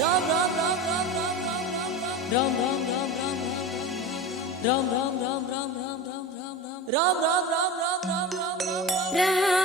Ram Ram Ram Ram Ram Ram Ram Ram Ram Ram Ram Ram Ram Ram Ram Ram Ram Ram Ram Ram Ram Ram Ram Ram Ram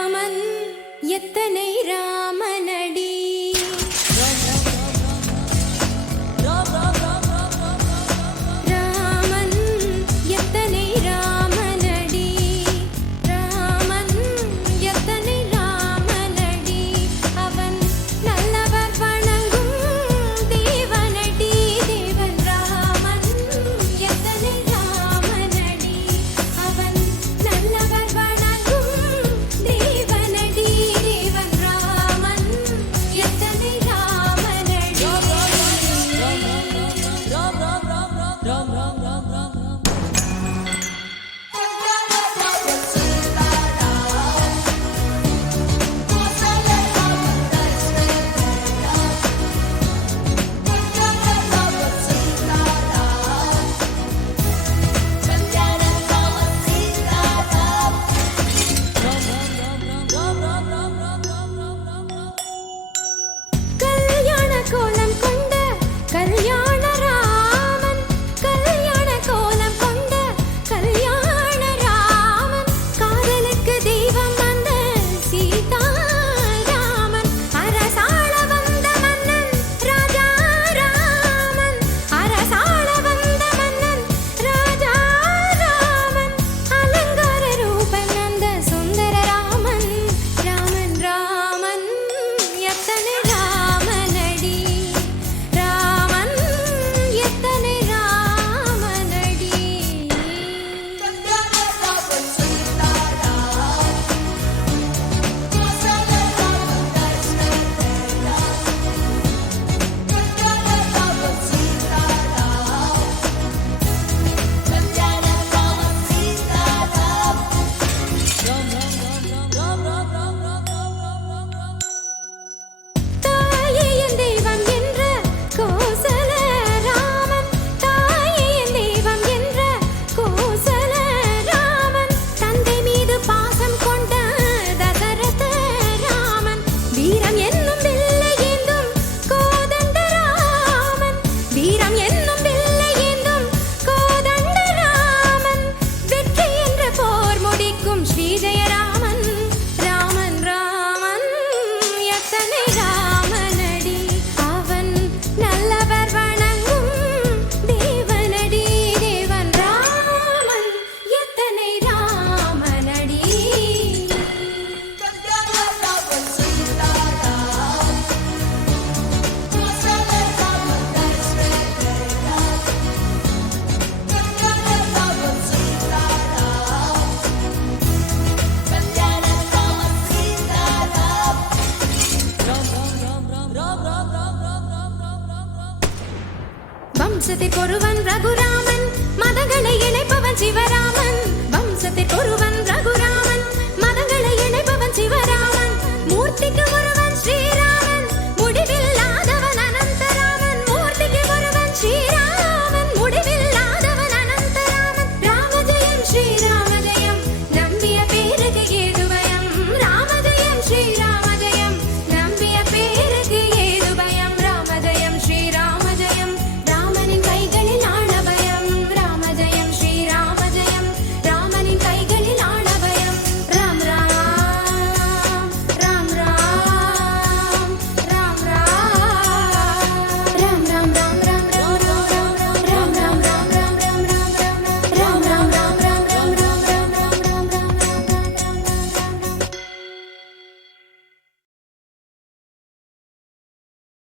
அரசதி கொருவன் Raghuram